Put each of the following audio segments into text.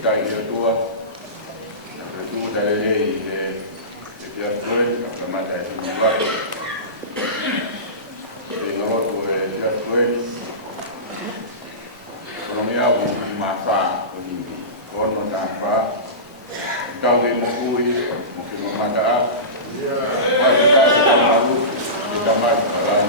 kai tua tu dari dia tuan sama ada di luar ngoro tu dia tuan ekonomi au masa ini kono tanpa kau yang mengui mungkin memandang kita sedang lalu kita malam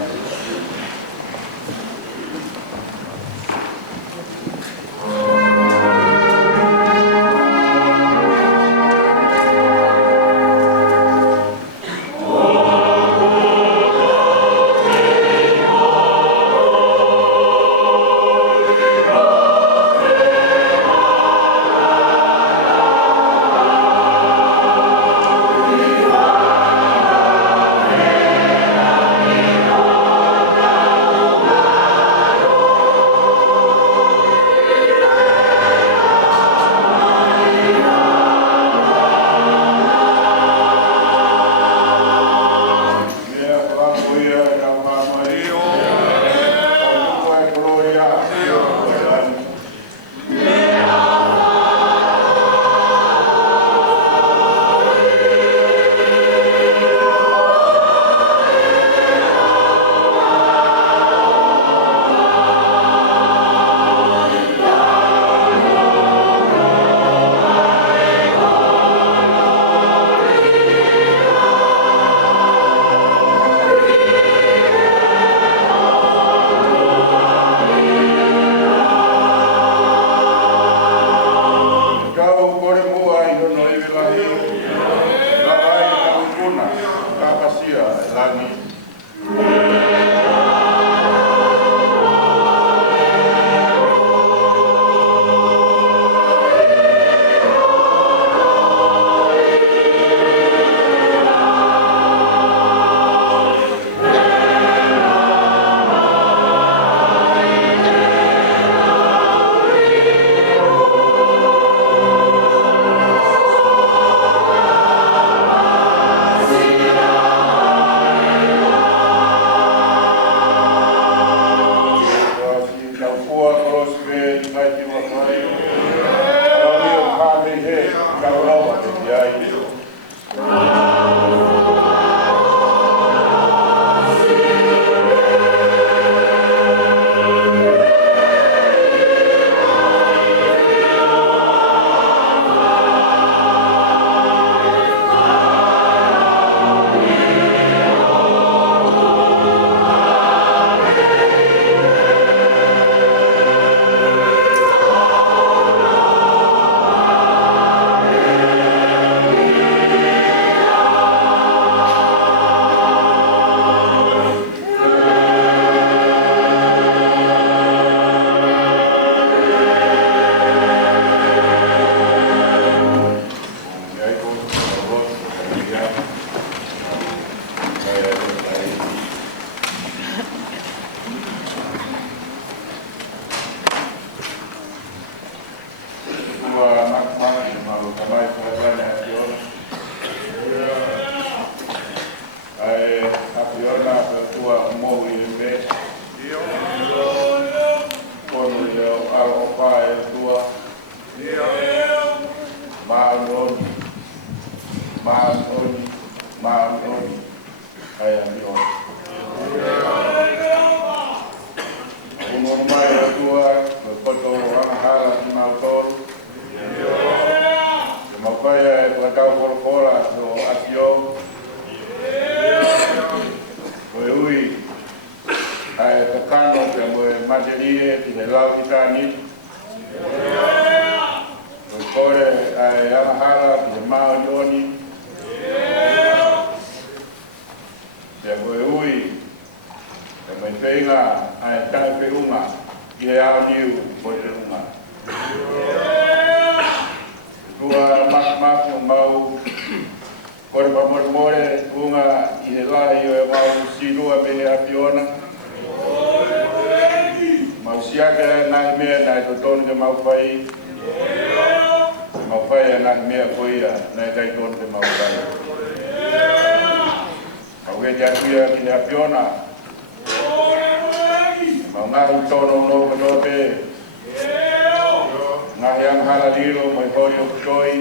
halalilo mai hori o kutoi.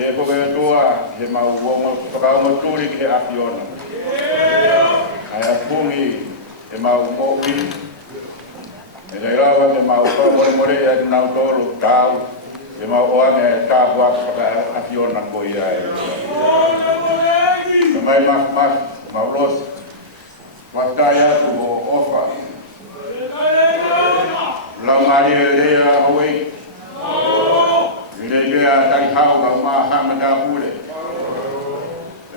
E koe tua he mau whakao turi ke afiona. Ai a pungi he mau mo'i. E rei rawa he mau more more e nau tolu tau. He mau oane e tāpua whaka afiona ko ia e. E mai mau los. Wakai atu o ofa. Lau ngari e lea hoi. Ele bea tai hau ka ma hamada pure.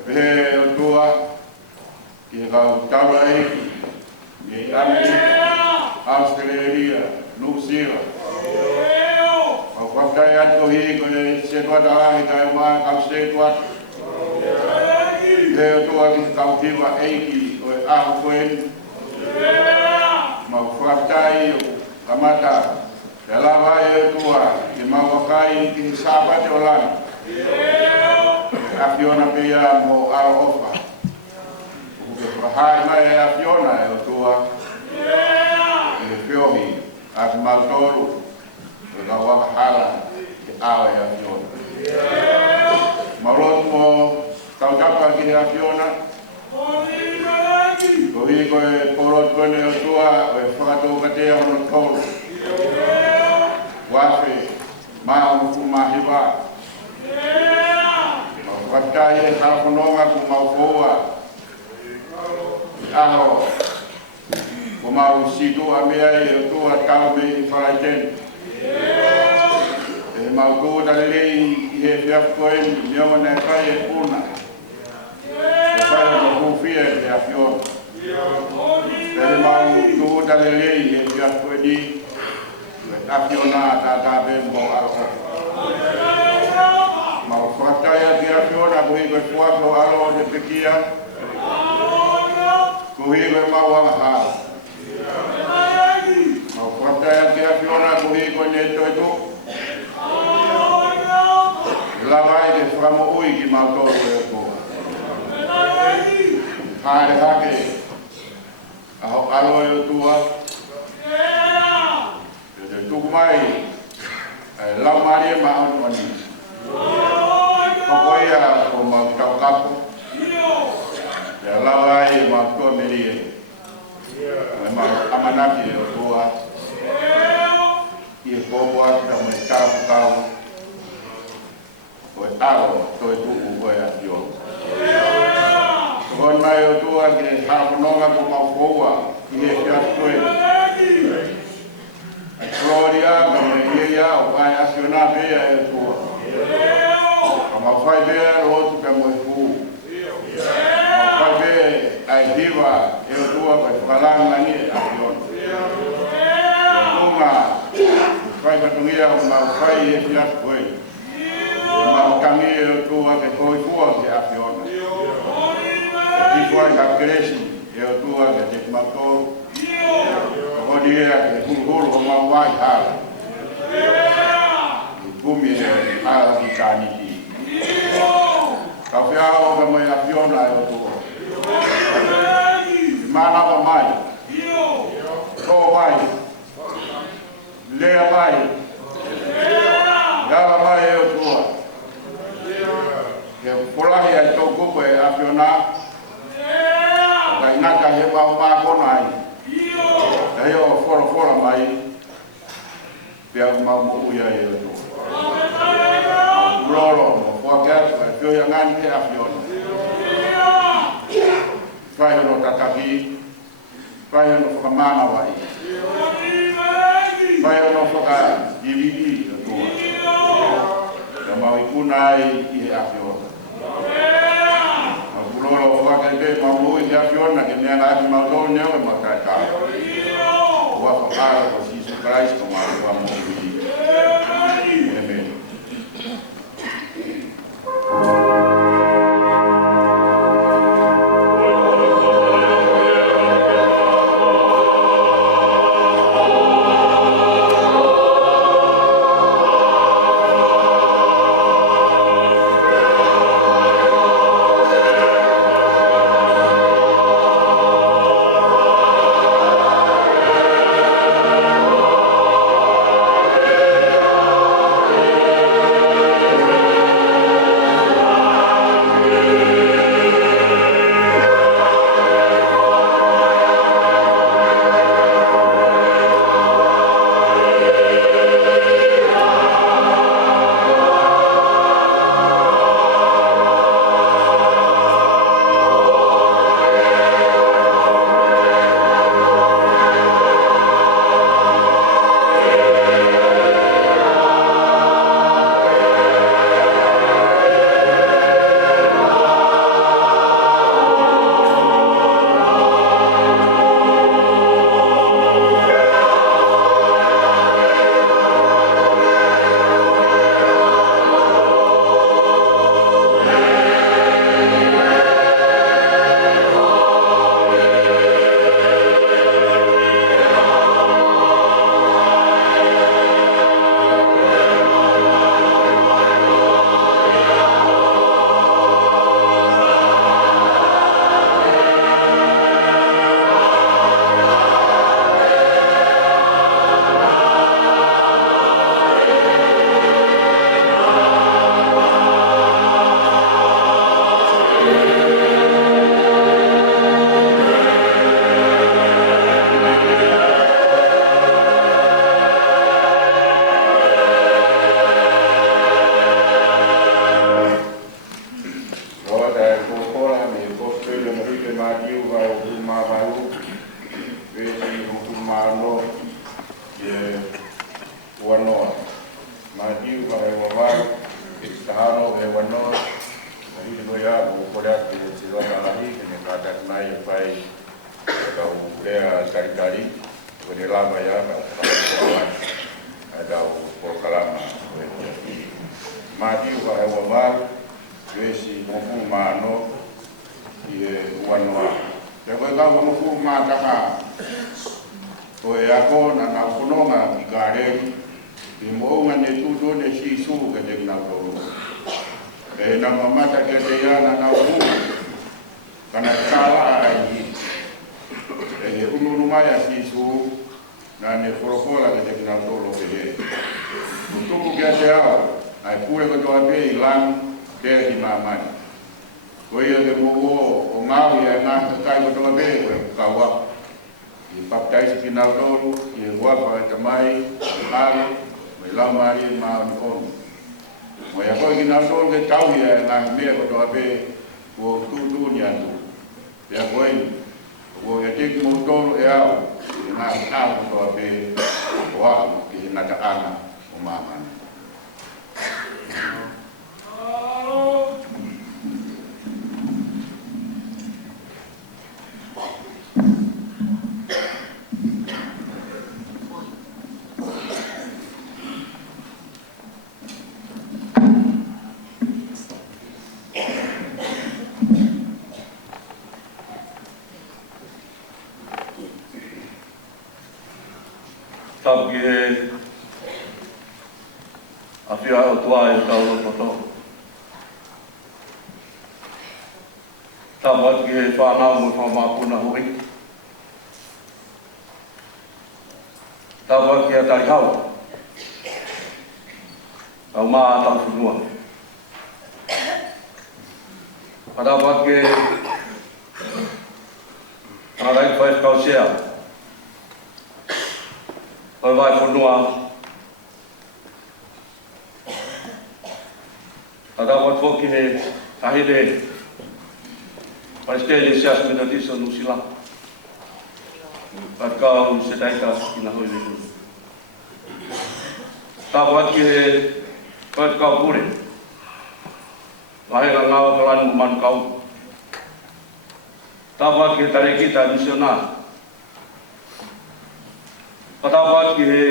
Be o tua ki ka tawa e ni ami Australia, New Zealand. O wakai atu hi ko e se tua da hi kai ma ka se tua. Be o tua ki ka hiwa eiki o e ahu koen. Ma wakai o kamata. E lawa e tua, i mawakai ki sabate o lana. E afiona pia mo ao ofa. Uke whahai mai e afiona e o tua. E whiohi, a ki mautoru. E ka wakahala ki ao e afiona. Marotu mo tautapa ki e afiona. Ko hi ko e porotu kone o tua, o e whakatau katea hono tolu. Wafe, mau kumahiwa. Wakai e harapononga kumaufoa. Aho, kumau situ amea e tua tau me i wharaiten. E mau tua dalelei i he whiafkoen mionga ne kai e puna. E whai o hufia e afiona. E mau tua dalelei i he whiafkoen i afiona ta be mo alo. Ma whakataya ki afiona kuhi koe fuako alo de pekia. Kuhi koe mawanga haa. Ma whakataya ki afiona kuhi koe ne toitu. Lawai ke whamo ui ki mautoro e kua. Haere hake. Aho alo e tua. Tuku mai, lau maria maanu mani. Kokoia ko mau tau kapu. Ya lau ai mau tua merie. Mau amanaki o tua. Ie kopo ata mo kapu kau. Ko aro toi tuku koe atio. Kokoi mai o tua ke harapononga ko mau koua. Ie fiat koe. Gloria, Maria, o pai aciona bea e tua. Ma fai bea o tu ka mo fu. Ma fai bea ai diva e tua pa falanga ni aciona. Uma fai ka tungia ma fai e fia foi. Ma kami e tua ke foi fu ke aciona. Ti foi ka gresi e tua ke te matou. O dia que pulou o mawai hala. Bumi hala di kaniti. Kafia o ga mai afiona e o tua. Mana pa mai. Ko mai. Lea mai. Gala mai e o tua. Ke polahi e tau kupu e afiona. Ka inaka he pao kona ai. Aí eu fora mais pego uma mulher aí eu rolo qualquer eu ia ganhar que afiona vai no tataki vai no famana vai no focar dividi eu mau ikunai e afiona rolo qualquer bem mau mulher afiona que nem lá de maldo não é matar wa para o Jesus Christ como a morte. Amém. tolo e wanoa. Matiu ka e wawai, tahano e wanoa, i te koia o korea te tiroka lahi, kene kātak nai e pai e kau rea tarikari, o te lava ia ka whakakawai, e kau o kalama o e kia. Matiu ka e wawai, Yesi mofu maano i e wanoa. Te koe kau mofu mātaka o e ako na nau kononga i kāreri i mounga ne tuto ne si su ke te nau toro. E na mamata ke te ia na nau hu kana kala ai i. E he unurumaya si su na ne forokola ke te nau toro ke he. Tutuku ke te ao ai pure kotoa pe i lang kaya di mamani. Koia ke mogo o ngau ia ngā kai ko tonga be koe kawa. I paptai si kinau tolu, i wapa e tamai, i kare, me lau mari e maa ni onu. Mo ia koe kinau tolu ke tau ia ngā mea ko tonga be ko tutu ni atu. Ia koe, ko ia teki mo tolu e au, i ngā kau ko tonga be o au ki ngata ana o mamani. Tau ki he a whia o tua e tau roto. Tau atu ki he whanau mo whamapuna hui. Tau atu ki he tarikau. Tau maa tau whunua. Tau atu ki he Tanarai whai kau sea. Oi vai whanua. Aga wat foki he tahire. Paistele se asmena disa no sila. Pakau se taika kina hoi le. Ta wat ki he pakau pure. Vai la ngau kalan man kau. Ta wat ki tare kita misionar. Patawat ki he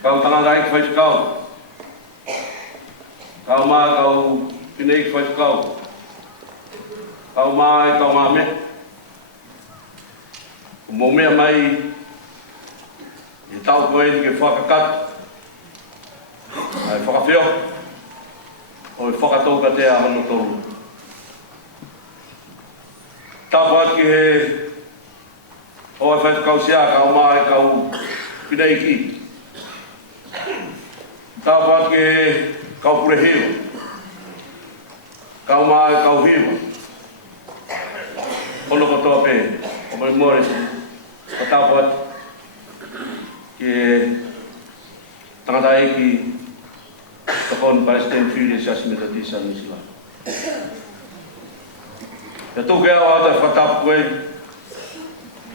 kau tangan raik fai kau. Kau ma kau pinai fai kau. Kau ma kau ma me. Mo me mai i tau koe ke whakakat. Ai whakawhio. O i whakatau ka te a hano toru. Tawat ki he o e whai kau sea kau mai kau pinei ki. Tau pat ke kau pure hiwa. Kau mai kau hiwa. Ono kotoa pe, o mai mores. O tau pat ke tangata eki takon Palestine Free Assessment at Isa Nisila. E tū kea o ata whatap koe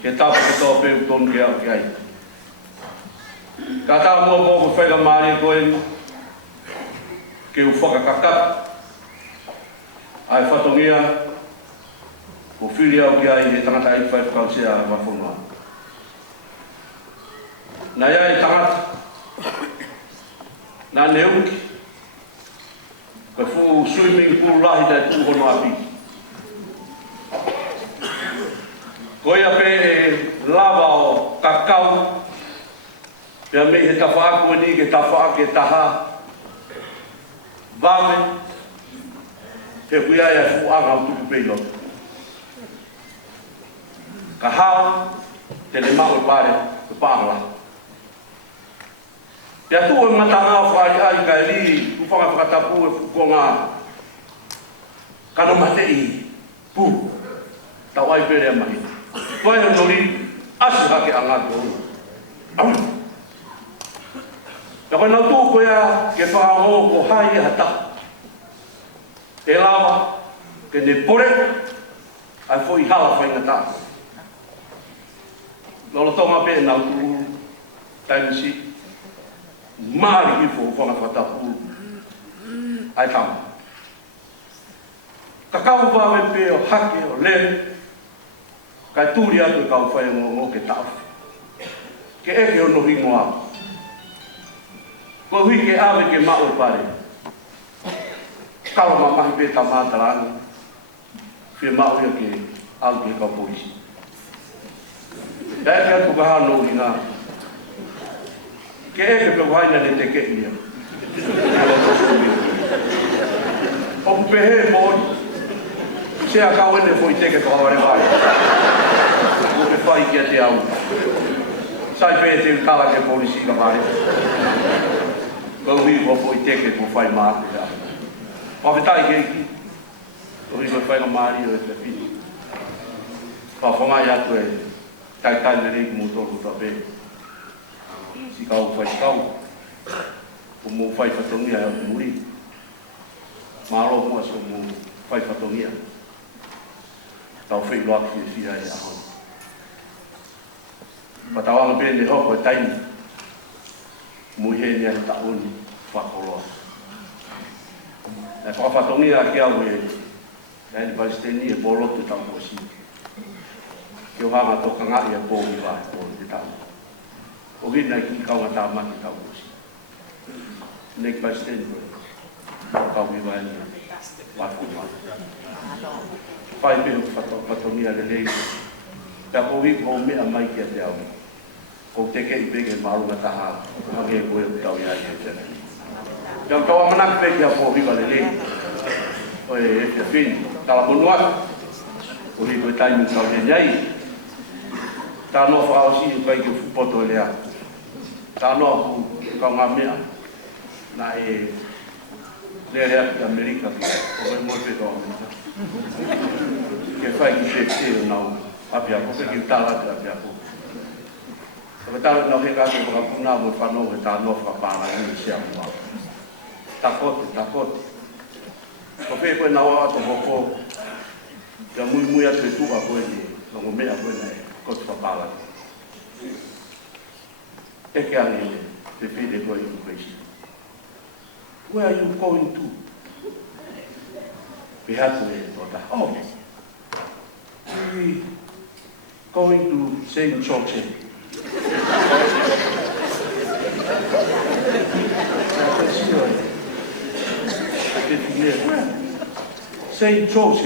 ke tapu ke tō pe tonu ke au ki ai. Ka tā mua mō ko whaila maari koe ke u whakakakat. Ai whatongia ko whiri au ki ai he tangata i whai whakausea a mawhunua. Nā iai tangata. Nā neuki. Koe fu swimming pool lahi tai tūhono api. Koia pe lava o kakau. Pea me he tawhaaku ni ke tawhaake taha. Vame. Te huia ia fuanga o tuku peilo. Ka hao, te le mau e pare, e pāngla. Pea tu e matanga o whai ai ka e li, kufanga whakatapu e fukonga. Kano mate i, pu, tau ai pere a mahi. Koe he nori, asi hake a ngā tōru. Au! Pea koe nau tū koea ke whaango ko hai e hata. E lawa, ke ne pore, ai fo i hala whainga tā. Lolo tonga pe na tu time si mari ki fo fo na fata pu ai tam ka ka va me pe o hake o le ka turi atu ka fa ngo ke ta ke e ke no ringo a ko hui ke ave ke ma o pare ka ma ma pe ta ma ta la fe ma o ke al ke ka polisi dai ka ku ga no ina ke e ke vai na te ke ia o pe he mo se a ka wene foi te ke to ore vai o pe fai ke te au sai pe te kala ke polisi ka vai ko vi ko foi te ke po fai ma ya pa vitai ke o vi ko fai no mari o te fi pa foma ya tu e tai tai le mo to ko pe si kau fai kau o mo fai fatongia o muri malo mo so mo fai fatongia tau fai lo ki fi ai a ho pa tau ang pe le ho ko tai mo he ni ta un fa kolo e fa fatongia ki a we ai palestini e polo te tau ko si yo ha ma to kanga ia po mi va to te tau o gina ki kau ngata ma ki tau ko si nek palestini kau mi va ni va ko ma fai pe fatongia le lei ta ko vi ko me mai ki te au ko te ke pe ke maru ngata ha ma ke ko tau ya ni te Yang tahu mana pe ya po vi va le lei o e fin ta bonua o ri ko tai mi tau nyai ta no fa o si vai ke fu poto lea ta no ka nga mea na e le rea ki Amerika ki o e mo pe to ke fai ki se na apia ko ke tala ka apia ko ko ta no ke ka ko ka na mo fa no ta no fa pa na ni sia mo takot ko pe ko na wa to ko ya muy a tu a ko ni no me a ko na ko fa pa la e ke ani te pide ko in question where are you going to we have to oh we going to St. George St. George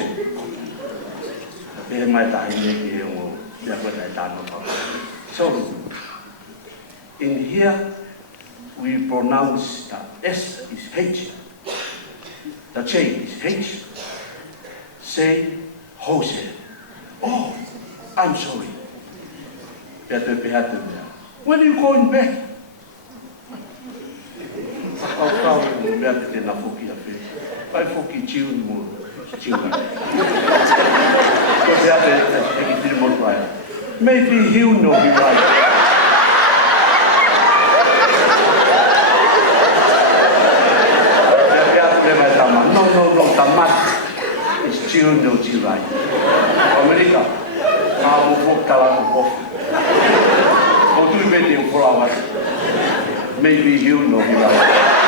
e mai tai ne ki o ya ko dai ta no so in here we pronounce the S is H the J is H say Jose oh I'm sorry when are you going back I'll me te na foki a fe vai foki chiu mo chiu ko se ate e ki tiri mo vai maybe he'll know be right no tamat is chiu no chiu right America a mo fok tala ko ko tu me te fora maybe he'll know be right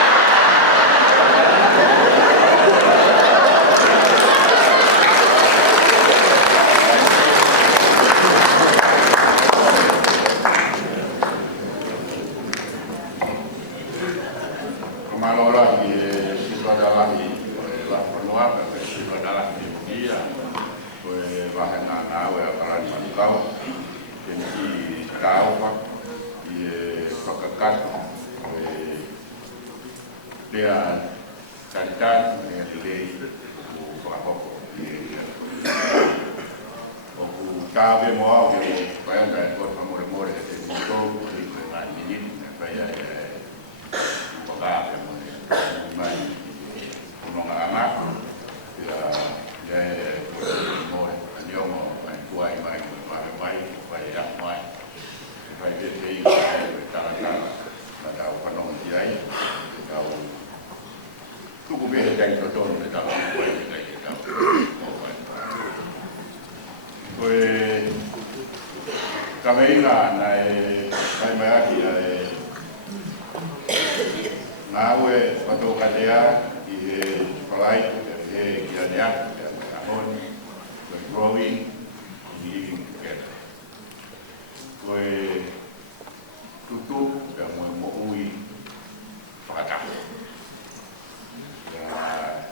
inga na mai mai aki ngawe pato katea i palai ki ania ahon growing living together. Koe tutu ka mo ui whakatako.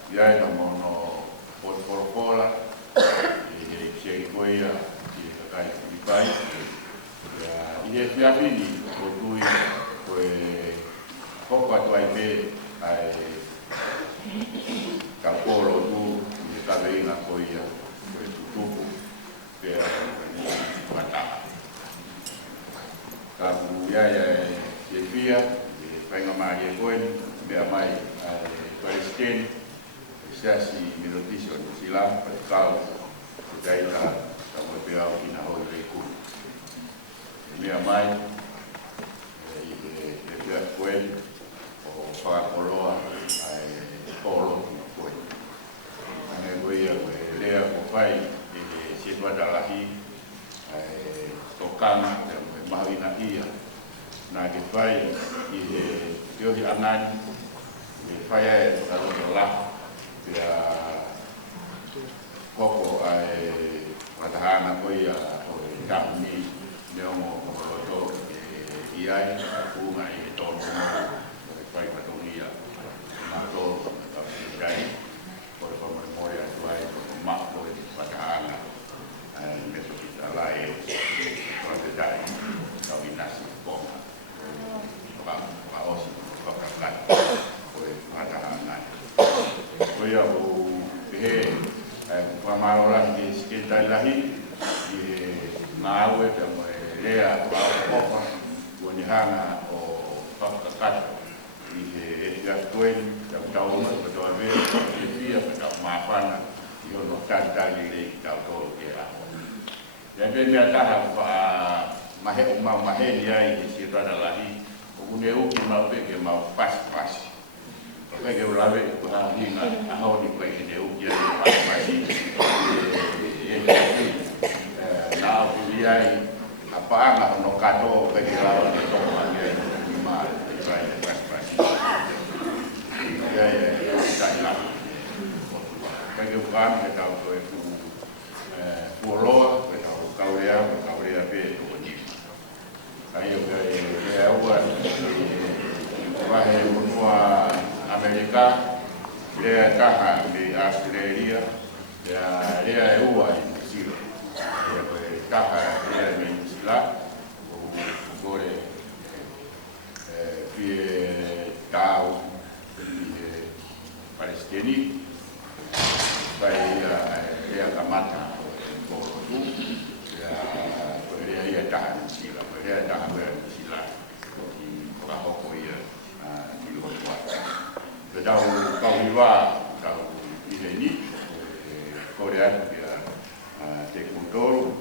Iai na mono potporopola i kia i koe i kakai i pai. I he whiawhini o tui koe hoko atu ai pe ai ka poro tu i ka veina koe ia koe tutupu pe a whataka. Ka pu iai e whia i whainga mahi e koe mea mai Palestine siasi Milotisi o Sila Patikau Kudaita Tamo Peau Kina Hoi Reiku Mea mai e pia koe o whakakoroa ai polo koe. Ane koe ia koe lea ko pai e situa dalahi ai tokanga e mahawina ia na ke pai i teohi anani e pai e talo la pia koko ai matahana koe ia o tamni Neongo Komoroto iai uma i tono e pai patonia mato iai por memoria tuai por mapo e patana e meso kita lai por dai au inasi ponga pa osi pa kakat por patana ko ia o he pa marola ki skita lahi i mawe te lea papa woni hanga o pakakat i he gastuen da tau no to ave i fia pa mafana i ono tanta le tau to ke a ya be me ata pa mahe mahe dia i si rada lahi o ne u ki mau pe ke mau pas pe ke ulave pa hinga a ho ni pe ne u ya pas na o viai apa anga no kato pe la ni to nge ni ma vai pas ya sai la pe ke uam ke tau to e puoloa pe tau kaurea pe to ni ai o ke aua va he unua Amerika le taha de Australia ya le e ua i silo taha le la o gore pie tau palestini vai a kamata por tu ya podría ir a taha sila podría taha sila y por abajo ia ni lo va pero tau iba tau ni coreano te cultoro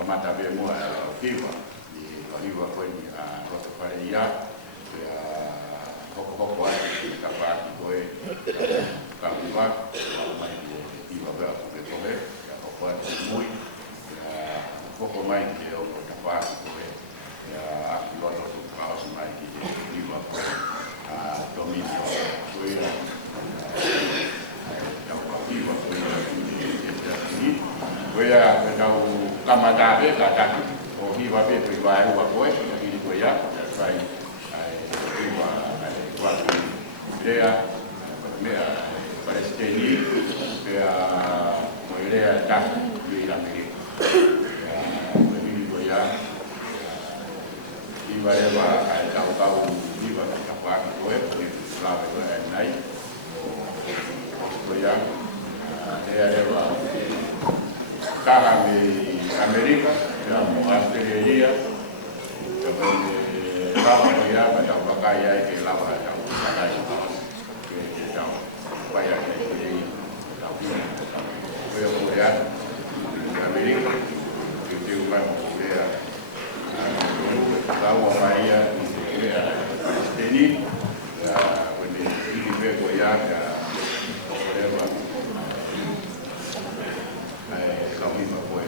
kamata be mo a kiwa i riwa ko ni a roto pare ia hoko ai ka pa ko e ka viva mai i va ba ko ko e ka ko muy hoko mai ke o ka pa ko e a loto su pa o mai ki i va ko a dominio ko e ka pa viva ko e voy a kamata be ka ta o hi wa be pe wa wa ko e ki ko ya sai ai wa wa idea me a palestini be a mo idea ta ni la me ko ya i wa ba ai ta ni wa ka pa ko e ni la be nai ko ya de wa Caja de América, la Australia, donde la mayoría de la vaca y que la vaca que está vaya que la voy a corear en América, que tengo una idea, la agua maría y Palestina, cuando vive ya la misma fue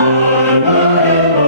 Amen.